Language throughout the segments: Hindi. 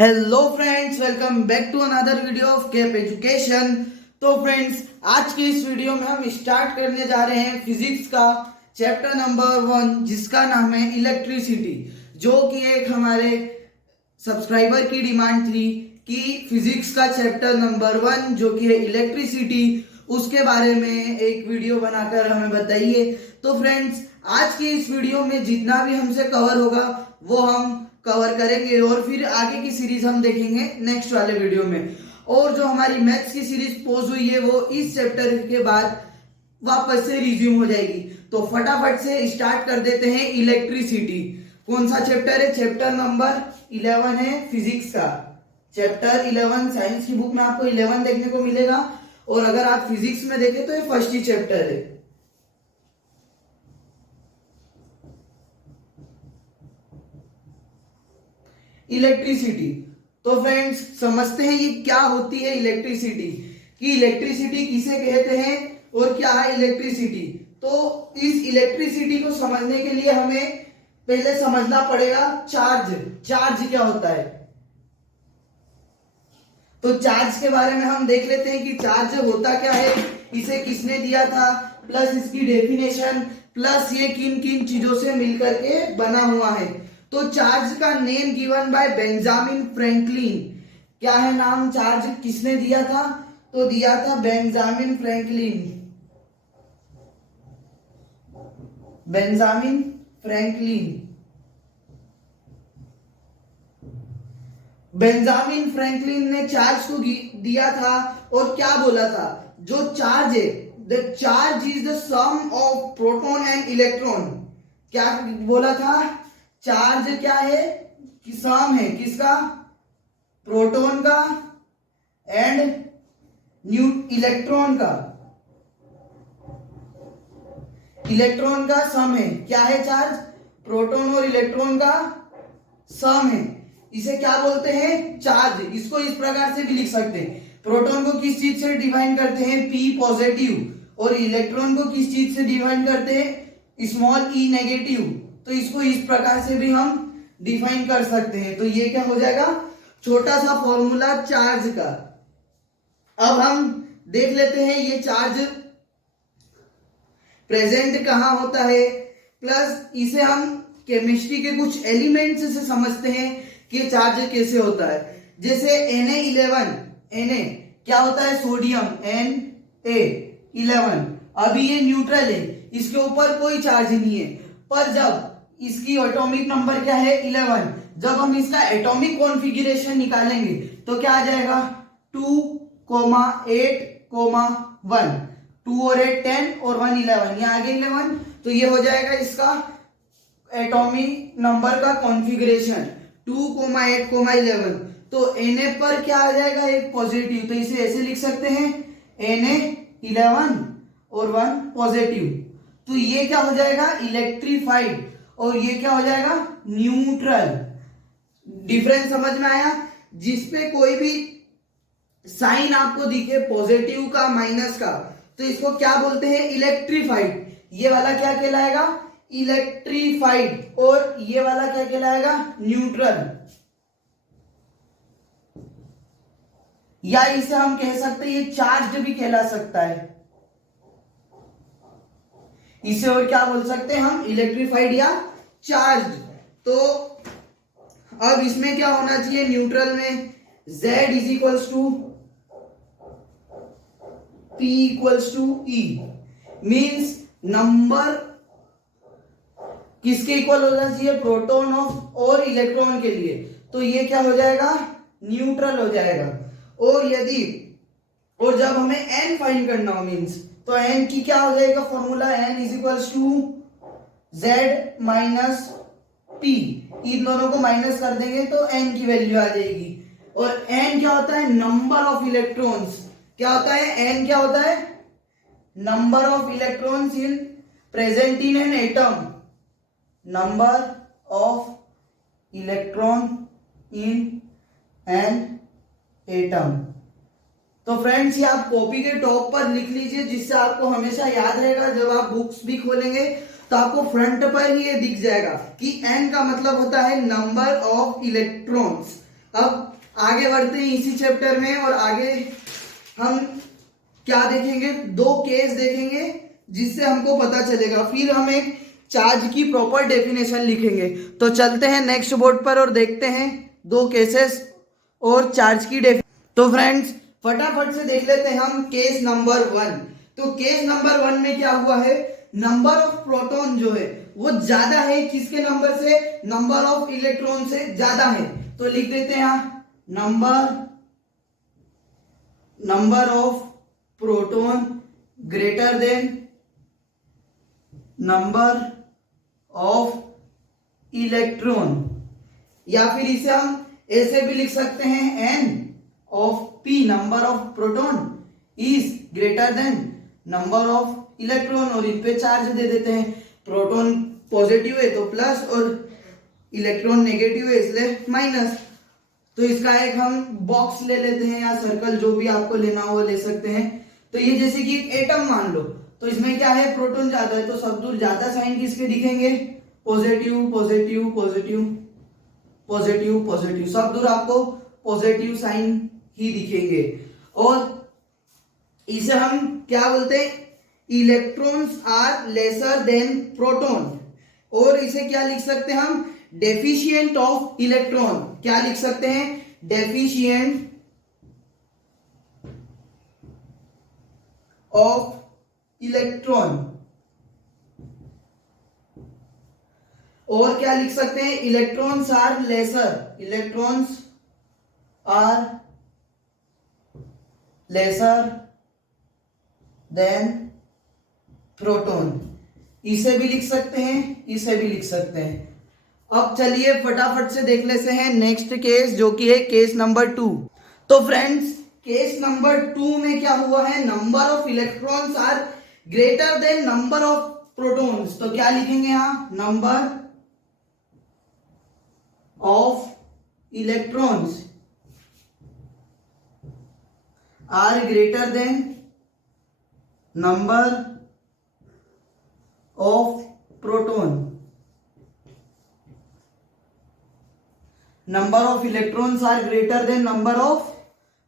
Hello friends, welcome back to another video of Cape education. तो फ्रेंड्स, आज के इस वीडियो में हम स्टार्ट करने जा रहे हैं फिजिक्स का चैप्टर नंबर 1, जिसका नाम है इलेक्ट्रिसिटी, जो कि एक हमारे सब्सक्राइबर की डिमांड थी कि फिजिक्स का चैप्टर नंबर 1 जो कि है इलेक्ट्रिसिटी, उसके बारे में एक वीडियो बनाकर हमें बताइए। तो फ्रेंड्स, आज की इस वीडियो में जितना भी हमसे कवर होगा वो हम कवर करेंगे और फिर आगे की सीरीज हम देखेंगे नेक्स्ट वाले वीडियो में। और जो हमारी मैथ्स की सीरीज पोज हुई है वो इस चैप्टर के बाद वापस से रिज्यूम हो जाएगी। तो फटाफट से स्टार्ट कर देते हैं इलेक्ट्रिसिटी। कौन सा चैप्टर है? चैप्टर नंबर 11 है फिजिक्स का। चैप्टर 11 साइंस की बुक में आपको 11 देखने को मिलेगा, और अगर आप फिजिक्स में देखें तो ये फर्स्ट ही चैप्टर है। इलेक्ट्रिसिटी। तो फ्रेंड्स, समझते हैं ये क्या होती है इलेक्ट्रिसिटी, कि इलेक्ट्रिसिटी किसे कहते हैं और क्या है इलेक्ट्रिसिटी। तो इस इलेक्ट्रिसिटी को समझने के लिए हमें पहले समझना पड़ेगा चार्ज क्या होता है। तो चार्ज के बारे में हम देख लेते हैं कि चार्ज होता क्या है, इसे किसने दिया था, प्लस इसकी डेफिनेशन, प्लस ये किन किन चीजों से मिलकर के बना हुआ है। तो चार्ज का name given by Benjamin Franklin. क्या है नाम? चार्ज किसने दिया था? तो दिया था Benjamin Franklin. Benjamin Franklin. Benjamin Franklin ने चार्ज को दिया था और क्या बोला था? जो चार्ज है, the charge is the sum of proton and electron. क्या बोला था? चार्ज क्या है? कि सम है किसका? प्रोटॉन का एंड इलेक्ट्रॉन का। इलेक्ट्रॉन का सम है। क्या है चार्ज? प्रोटॉन और इलेक्ट्रॉन का सम है। इसे क्या बोलते हैं? चार्ज। इसको इस प्रकार से भी लिख सकते हैं। प्रोटॉन को किस चीज से डिफाइन करते हैं? P positive. और इलेक्ट्रॉन को किस चीज से डिफाइन करते हैं? Small e negative. तो इसको इस प्रकार से भी हम डिफाइन कर सकते हैं। तो ये क्या हो जाएगा? छोटा सा फॉर्मूला चार्ज का। अब हम देख लेते हैं ये चार्ज प्रेजेंट कहां होता है, प्लस इसे हम केमिस्ट्री के कुछ एलिमेंट्स से समझते हैं कि चार्ज कैसे होता है। जैसे Na11, Na क्या होता है? Sodium, Na11। अभी ये न्यूट्रल है, इसके ऊपर कोई चार्ज नहीं है, पर जब इसकी एटॉमिक नंबर क्या है? 11। जब हम इसका एटॉमिक कॉन्फ़िगरेशन निकालेंगे तो क्या आ जाएगा? 2, 8, 1। 2 और 8 10 और 1 11। ये आगे 11। तो ये हो जाएगा इसका एटॉमिक नंबर का कॉन्फ़िगरेशन 2, 8, 11। तो Na पर क्या आ जाएगा? एक पॉजिटिव। तो इसे ऐसे लिख सकते हैं Na11 और 1 पॉजिटिव। तो ये क्या हो जाएगा? इलेक्ट्रीफाइड। और ये क्या हो जाएगा? न्यूट्रल। डिफरेंस समझ में आया? जिसपे कोई भी साइन आपको दिखे पॉजिटिव का, माइनस का, तो इसको क्या बोलते हैं? इलेक्ट्रीफाइड। ये वाला क्या कहलाएगा? इलेक्ट्रीफाइड। और ये वाला क्या कहलाएगा? न्यूट्रल। या इसे हम कह सकते हैं ये चार्ज भी कहला सकता है। इसे और क्या बोल सकते हैं हम? इलेक्ट्रीफाइड या चार्ज। तो अब इसमें क्या होना चाहिए? न्यूट्रल में Z is equals to P equals to E। Means number किसके इक्वल होना चाहिए? प्रोटॉन ऑफ और इलेक्ट्रॉन के लिए। तो ये क्या हो जाएगा? न्यूट्रल हो जाएगा। और जब हमें n फाइंड करना हो, मीन्स तो n की क्या हो जाएगा formula? n is equals to Z minus P। इन दोनों को माइनस कर देंगे तो n की वैल्यू आ जाएगी। और n क्या होता है? Number of electrons. क्या होता है? n क्या होता है? Number of electrons in present in an atom. Number of electron in an atom. तो फ्रेंड्स, ये आप कॉपी के टॉप पर लिख लीजिए, जिससे आपको हमेशा याद रहेगा। जब आप बुक्स भी खोलेंगे तो आपको फ्रंट पर ही ये दिख जाएगा कि n का मतलब होता है नंबर ऑफ इलेक्ट्रॉन्स। अब आगे बढ़ते हैं इसी चैप्टर में, और आगे हम क्या देखेंगे, दो केस देखेंगे जिससे हमको पता चलेगा, फिर हम एक चार्ज की प्रॉपर डेफिनेशन लिखेंगे। तो चलते हैं नेक्स्ट बोर्ड पर और देखते हैं दो केसेस और चार्ज की डेफिनेशन। तो फ्रेंड्स फटाफट से देख लेते हैं हम केस नंबर 1। तो केस नंबर 1 में क्या हुआ है, नंबर ऑफ प्रोटॉन जो है वो ज्यादा है किसके नंबर से, नंबर ऑफ इलेक्ट्रॉन से ज्यादा है। तो लिख देते हैं यहां number of proton greater than number of electron, या फिर इसे हम ऐसे भी लिख सकते हैं n of p number of proton is greater than number of electron, और इन पे चार्ज दे देते हैं। प्रोटॉन पॉजिटिव है तो प्लस और इलेक्ट्रॉन नेगेटिव है इसलिए माइनस। तो इसका एक हम बॉक्स ले लेते हैं या सर्कल, जो भी आपको लेना हो ले सकते हैं। तो ये जैसे कि एक एटम मान लो, तो इसमें क्या है, प्रोटॉन ज्यादा है तो सब दूर ज्यादा साइन किसके दिखेंगे, positive positive positive positive positive, सब दूर आपको पॉजिटिव साइन ही दिखेंगे। और इसे हम क्या बोलते हैं, electrons are lesser than proton, और इसे क्या लिख सकते हैं हम, डेफिशिएंट ऑफ इलेक्ट्रॉन। क्या लिख सकते हैं, डेफिशिएंट ऑफ इलेक्ट्रॉन। और क्या लिख सकते हैं, electrons are lesser, electrons are lesser than proton, इसे भी लिख सकते हैं, इसे भी लिख सकते हैं। अब चलिए फटाफट से देख लेते हैं नेक्स्ट केस, जो कि है केस नंबर 2। तो फ्रेंड्स केस नंबर 2 में क्या हुआ है, number of electrons are greater than number of protons. तो क्या लिखेंगे यहां, number of electrons are greater than number of proton, number of electrons are greater than number of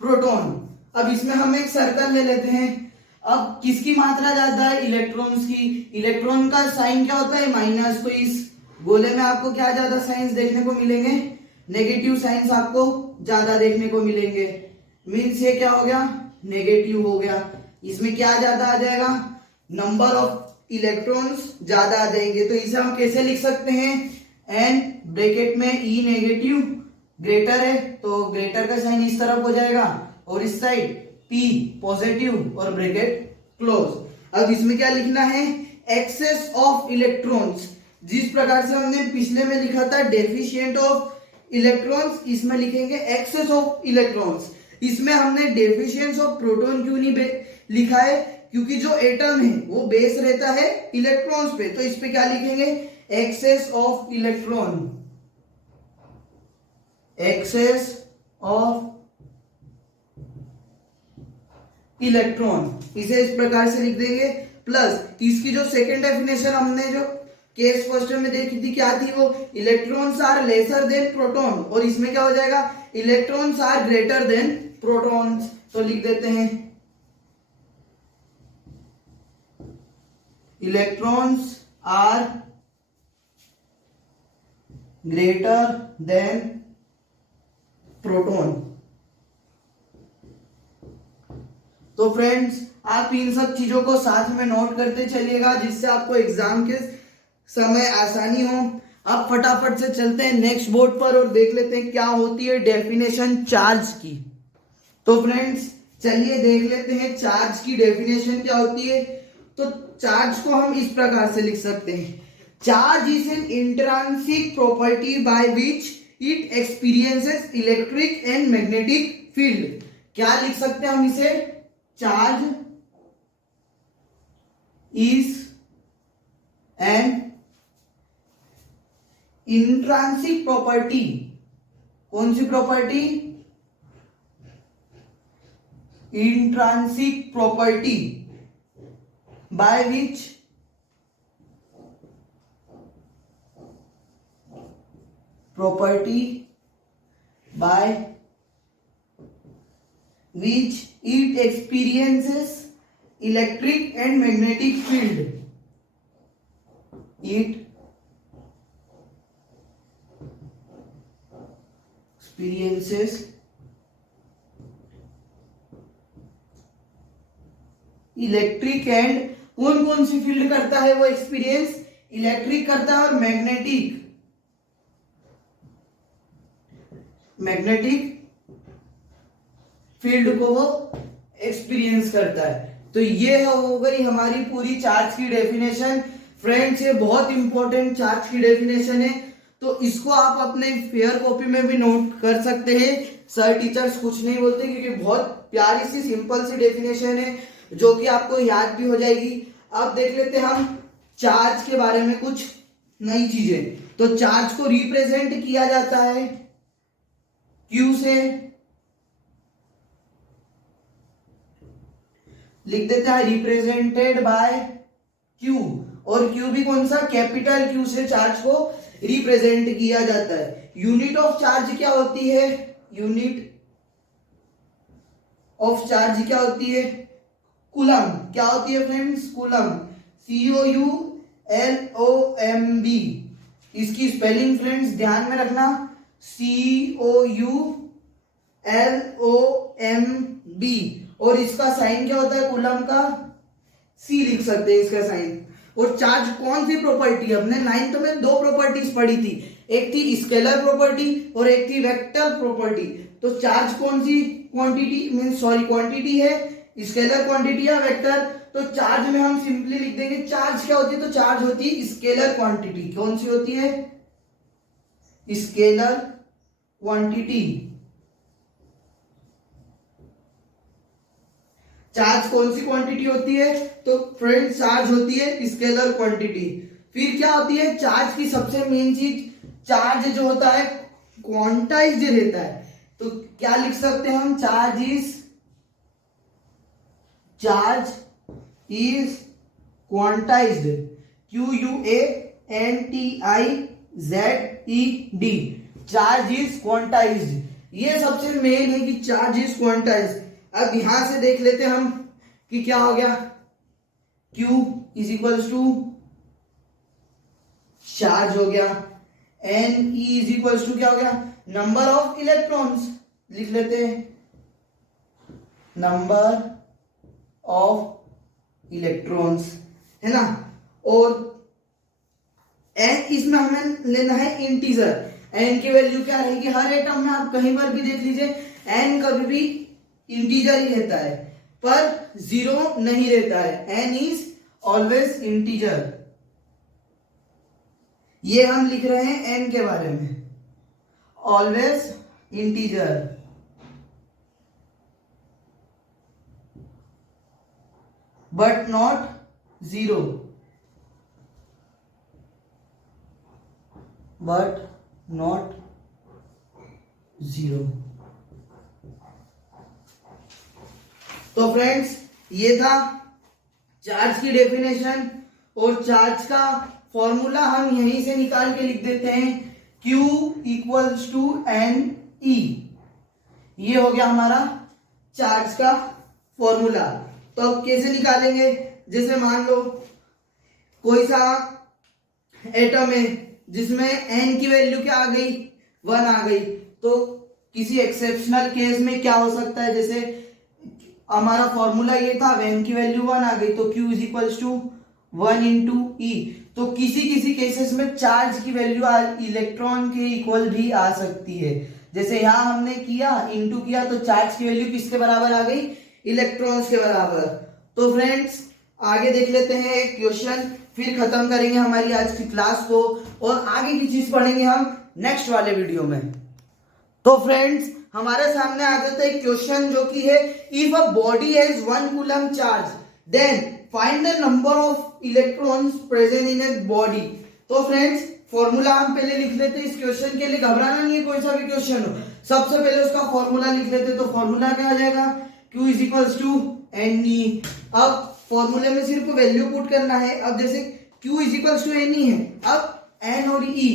proton. अब इसमें हम एक सर्कल ले लेते हैं। अब किसकी मात्रा ज्यादा है, इलेक्ट्रॉन्स की। इलेक्ट्रॉन का साइन क्या होता है, माइनस, तो इस गोले में आपको क्या ज्यादा साइंस देखने को मिलेंगे, नेगेटिव साइंस आपको ज्यादा देखने को मिलेंगे। मीन्स ये क्या हो गया, नेगेटिव हो गया। इसमें क्या ज्यादा आ जाएगा, नंबर ऑफ इलेक्ट्रॉन्स ज्यादा आ जाएंगे। तो इसे हम कैसे लिख सकते हैं, एन ब्रैकेट में ई नेगेटिव ग्रेटर है तो ग्रेटर का साइन इस तरफ हो जाएगा, और इस साइड पी पॉजिटिव और ब्रैकेट क्लोज। अब इसमें क्या लिखना है, एक्सेस ऑफ इलेक्ट्रॉन्स। जिस प्रकार से हमने पिछले में लिखा था डेफिशिएंट ऑफ इलेक्ट्रॉन्स, इसमें लिखेंगे एक्सेस ऑफ इलेक्ट्रॉन्स। इसमें हमने डेफिशिएंस ऑफ प्रोटॉन क्यों नहीं लिखा है, क्योंकि जो एटम है वो बेस रहता है इलेक्ट्रॉन्स पे। तो इस पे क्या लिखेंगे, excess of electron, excess of electron, इसे इस प्रकार से लिख देंगे। प्लस इसकी जो सेकंड डेफिनेशन हमने जो केस फर्स्ट में देखी थी क्या थी, वो electrons are lesser than proton, और इसमें क्या हो जाएगा, electrons are greater than protons. तो लिख देते हैं electrons are greater than proton. तो फ्रेंड्स आप इन सब चीजों को साथ में नोट करते चलिएगा, जिससे आपको एग्जाम के समय आसानी हो। अब फटाफट से चलते हैं नेक्स्ट बोर्ड पर और देख लेते हैं क्या होती है डेफिनेशन चार्ज की। तो फ्रेंड्स चलिए देख लेते हैं चार्ज की डेफिनेशन क्या होती है। तो चार्ज को हम इस प्रकार से लिख सकते हैं, charge is an intrinsic property by which it experiences electric and magnetic field. क्या लिख सकते हैं हम इसे, charge is an intrinsic property. कौन सी property, intrinsic property by which which it experiences electric and magnetic field. It experiences electric and कौन कौन सी फील्ड करता है वो एक्सपीरियंस? इलेक्ट्रिक करता है और मैग्नेटिक फील्ड को वो एक्सपीरियंस करता है। तो ये हो गई हमारी पूरी चार्ज की डेफिनेशन। फ्रेंड्स, ये बहुत इंपॉर्टेंट चार्ज की डेफिनेशन है, तो इसको आप अपने फेयर कॉपी में भी नोट कर सकते हैं। सर टीचर्स कुछ नहीं बोलते क्योंकि बहुत प्यारी सी सिंपल सी डेफिनेशन है जो कि आपको याद भी हो जाएगी। अब देख लेते हैं हम चार्ज के बारे में कुछ नई चीजें। तो चार्ज को रिप्रेजेंट किया जाता है Q से, लिख देते हैं रिप्रेजेंटेड बाय Q, और Q भी कौन सा? कैपिटल Q से चार्ज को रिप्रेजेंट किया जाता है। यूनिट ऑफ चार्ज क्या होती है? यूनिट ऑफ चार्ज क्या होती है? कूलम। क्या होती है फ्रेंड्स? कूलम। COULOMB। इसकी स्पेलिंग फ्रेंड्स ध्यान में रखना, COULOMB। और इसका साइन क्या होता है कूलम का? C लिख सकते हैं इसका साइन। और चार्ज कौन सी प्रॉपर्टी? हमने 9th में दो प्रॉपर्टीज पढ़ी थी, एक थी स्केलर प्रॉपर्टी और एक थी वेक्टर प्रॉपर्टी। तो चार्ज कौन सी क्वांटिटी है? स्केलर क्वांटिटी या वेक्टर? तो चार्ज में हम सिंपली लिख देंगे चार्ज क्या होती है? तो चार्ज होती है स्केलर क्वांटिटी। कौन सी होती है? Scalar quantity. चार्ज कौन सी क्वांटिटी होती है? तो फ्रेंड्स चार्ज होती है स्केलर क्वांटिटी। फिर क्या होती है? चार्ज की सबसे मेन चीज, चार्ज जो होता है क्वांटाइज्ड रहता है। तो क्या लिख सकते हैं हम? Charge is quantized. QUANTIZED। Charge is quantized. ये सबसे मेन है कि चार्ज इज क्वांटाइज्ड। अब यहां से देख लेते हैं हम कि क्या हो गया। Q is equals to charge हो गया, NE इज इक्वल्स टू क्या हो गया? Number of electrons. लिख लेते हैं नंबर ऑफ इलेक्ट्रॉन्स, है ना। और n इसमें हमें लेना है इंटीजर। n की वैल्यू क्या रहेगी? हर एटम में आप कहीं पर भी देख लीजिए n कभी भी इंटीजर ही रहता है पर जीरो नहीं रहता है। n is always integer. ये हम लिख रहे हैं n के बारे में, always integer. But not zero, but not zero. तो फ्रेंड्स ये था चार्ज की डेफिनेशन, और चार्ज का फॉर्मूला हम यहीं से निकाल के लिख देते हैं Q इक्वल्स टू NE। ये हो गया हमारा चार्ज का फॉर्मूला। तो अब कैसे निकालेंगे? जैसे मान लो कोई सा एटम है जिसमें n की वैल्यू क्या आ गई? 1 आ गई। तो किसी एक्सेप्शनल केस में क्या हो सकता है? जैसे हमारा फॉर्मूला ये था, n की वैल्यू 1 आ गई तो Q is equals to 1 into E। तो किसी किसी केसेस में चार्ज की वैल्यू इलेक्ट्रॉन के इक्वल भी आ सकती है। जैसे यहां हमने किया, इंटू किया, तो चार्ज की वैल्यू किसके बराबर आ गई? इलेक्ट्रॉन्स के बराबर। तो फ्रेंड्स आगे देख लेते हैं एक क्वेश्चन, फिर खत्म करेंगे हमारी आज की क्लास को, और आगे की चीज पढ़ेंगे हम नेक्स्ट वाले वीडियो में। तो फ्रेंड्स हमारे सामने आ जाता है क्वेश्चन जो कि है, if a body has 1 coulomb charge then find the number of electrons present in a body. तो फ्रेंड्स फॉर्मूला हम पहले लिख लेते हैं इस क्वेश्चन के लिए। घबराना नहीं है, कोई सा भी क्वेश्चन हो, सबसे पहले उसका फॉर्मूला लिख लेते हैं। तो फॉर्मूला क्या आ जाएगा? Q is equals to NE। अब फॉर्मूले में सिर्फ वैल्यू पुट करना है। अब जैसे Q is equals to NE है, अब N और E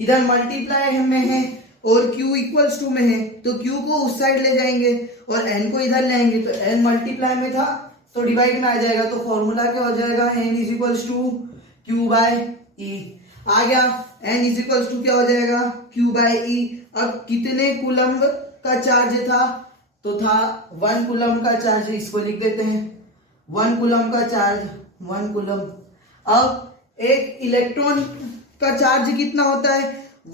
इधर मल्टीप्लाई में है, और Q इक्वल्स टू में है तो Q को उस साइड ले जाएंगे और N को इधर ले आएंगे, तो N मल्टीप्लाई में था तो डिवाइड में आ जाएगा, तो फॉर्मूला क्या हो जाएगा, N is equals to Q by E आ गया। N इज इक्वल्स टू क्या हो जाएगा, Q बाय E। अब कितने कूलम्ब का चार्ज था, तो था 1 कूलम्ब का चार्ज, इसको लिख देते हैं 1 कूलम्ब का चार्ज, 1 कूलम्ब। अब एक इलेक्ट्रॉन का चार्ज कितना होता है,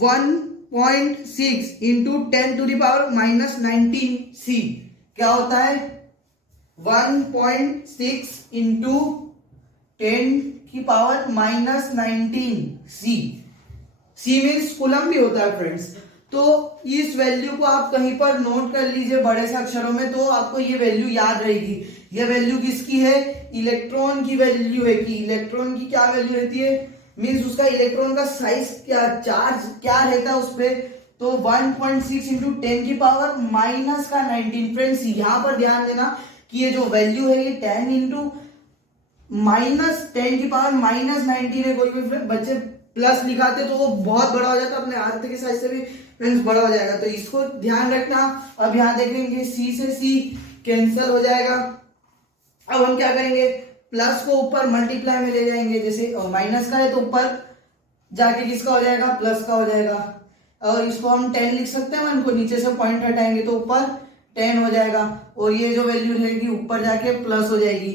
1.6 into 10 to the power minus 19 C। क्या होता है 1.6 इंटू 10 की power minus 19 C। C means coulomb भी होता है फ्रेंड्स। तो इस वैल्यू को आप कहीं पर नोट कर लीजिए बड़े से अक्षरों में, तो आपको ये वैल्यू याद रहेगी। ये वैल्यू किसकी है, इलेक्ट्रॉन की वैल्यू है कि इलेक्ट्रॉन की क्या वैल्यू रहती है, मीन्स उसका इलेक्ट्रॉन का साइज क्या, चार्ज क्या रहता है उस पे, तो 1.6 इंटू 10 की पावर माइनस का 19। फ्रेंड्स यहाँ पर ध्यान देना कि ये जो वैल्यू है ये 10 इंटू माइनस 10 की पावर माइनस 19 है। कोई भी बच्चे प्लस लिखाते तो वो बहुत बड़ा हो जाता, अपने हाथ के साइज से भी फ्रेंड्स बड़ा हो जाएगा, तो इसको ध्यान रखना। अब यहाँ देखेंगे C से C कैंसिल हो जाएगा। अब हम क्या करेंगे, प्लस को ऊपर मल्टीप्लाई में ले जाएंगे, जैसे माइनस का है तो ऊपर जाके किसका हो जाएगा, प्लस का हो जाएगा। और इसको हम 10 लिख सकते हैं, 1 को नीचे से पॉइंट हटाएंगे तो ऊपर 10 हो जाएगा, और ये जो वैल्यू रहेगी ऊपर जाके प्लस हो जाएगी,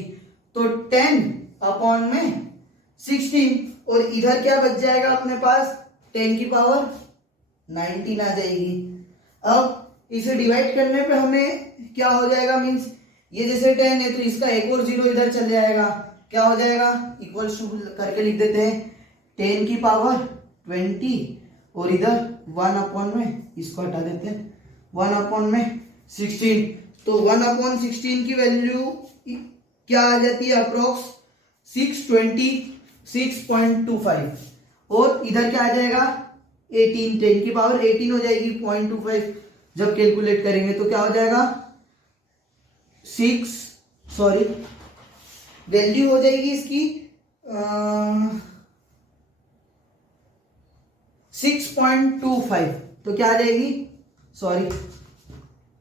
तो 10 अपॉन में 16, और इधर क्या बच जाएगा अपने पास 10 की पावर 19 आ जाएगी। अब इसे डिवाइड करने पे हमें क्या हो जाएगा, मीन्स ये जैसे 10 है तो इसका एक और 0 इधर चल जाएगा, क्या हो जाएगा, इक्वल्स टू करके लिख देते हैं 10 की पावर 20, और इधर 1 अपॉन में इसको हटा देते हैं 1 अपॉन में 16, तो 1 अपॉन 16 की वैल्यू क्या आ जाती है, अप्रोक्स 626.25, और इधर क्या आ जाएगा 18, 10 की पावर 18 हो जाएगी 0.25, जब कैलकुलेट करेंगे तो क्या हो जाएगा वैल्यू हो जाएगी इसकी 6.25, तो क्या आ जाएगी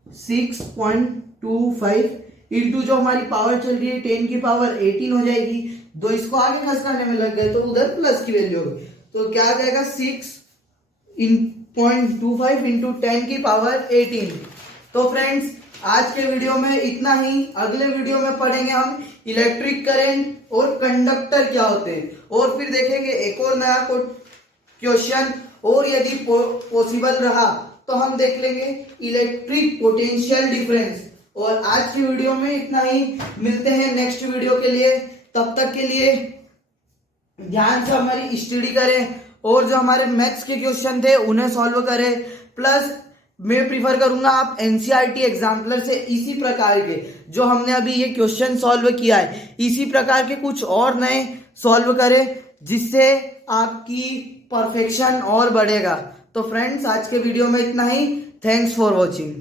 6.25 इंटू जो हमारी पावर चल रही है 10 की पावर 18 हो जाएगी, दो इसको आगे खसकाने में लग गए तो उधर प्लस की वैल्यू होगी, तो क्या आ जाएगा 6.25 इंटू 10 की पावर 18। तो फ्रेंड्स आज के वीडियो में इतना ही, अगले वीडियो में पढ़ेंगे हम इलेक्ट्रिक करंट और कंडक्टर क्या होते हैं, और फिर देखेंगे एक और नया क्वेश्चन, और यदि पॉसिबल रहा तो हम देख लेंगे इलेक्ट्रिक पोटेंशियल डिफरेंस। और आज की वीडियो में इतना ही, मिलते हैं नेक्स्ट वीडियो के लिए, तब तक के लिए ध्यान से हमारी स्टडी करें, और जो हमारे मैथ्स के क्वेश्चन थे उन्हें सॉल्व करें, प्लस मैं प्रीफर करूंगा आप एनसीईआरटी एग्जाम्पलर से इसी प्रकार के जो हमने अभी ये क्वेश्चन सॉल्व किया है, इसी प्रकार के कुछ और नए सॉल्व करें, जिससे आपकी परफेक्शन और बढ़ेगा। तो फ्रेंड्स आज के वीडियो में इतना ही, थैंक्स फॉर वॉचिंग।